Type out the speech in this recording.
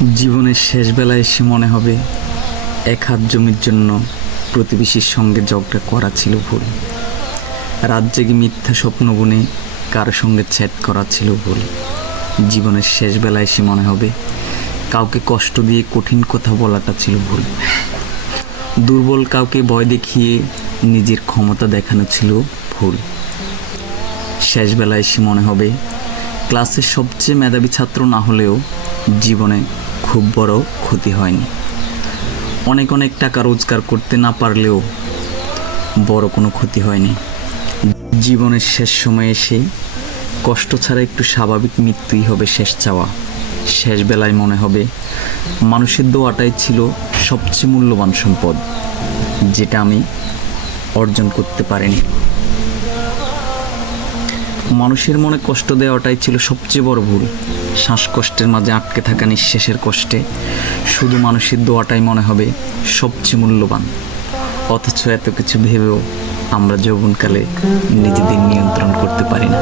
জীবনের শেষ বেলায় এসে মনে হবে এক হাত জমির জন্য প্রতিবেশীর সঙ্গে ঝগড়া করা ছিল ভুল। রাত জেগে মিথ্যা স্বপ্ন বুনে কারও সঙ্গে চ্যাট করা ছিল ভুল। জীবনের শেষ বেলায় এসে মনে হবে কাউকে কষ্ট দিয়ে কঠিন কথা বলাটা ছিল ভুল। দুর্বল কাউকে ভয় দেখিয়ে নিজের ক্ষমতা দেখানো ছিল ভুল। শেষ বেলায় এসে মনে হবে ক্লাসের সবচেয়ে মেধাবী ছাত্র না হলেও জীবনে খুব বড় ক্ষতি হয়নি। অনেক অনেক টাকা রোজগার করতে না পারলেও বড় কোনো ক্ষতি হয়নি। জীবনের শেষ সময়ে এসে কষ্ট ছাড়া একটু স্বাভাবিক মৃত্যুই হবে শেষ চাওয়া। শেষ বেলায় মনে হবে মানুষের দোয়াটাই ছিল সবচেয়ে মূল্যবান সম্পদ, যেটা আমি অর্জন করতে পারিনি। মানুষের মনে কষ্ট দেওয়াটাই ছিল সবচেয়ে বড় ভুল। শ্বাসকষ্টের মাঝে আটকে থাকা নিঃশ্বাসের কষ্টে শুধু মানুষের দোয়াটাই মনে হবে সবচেয়ে মূল্যবান। অথচ এত কিছু ভেবেও আমরা যৌবনকালে নিজেদের নিয়ন্ত্রণ করতে পারি না।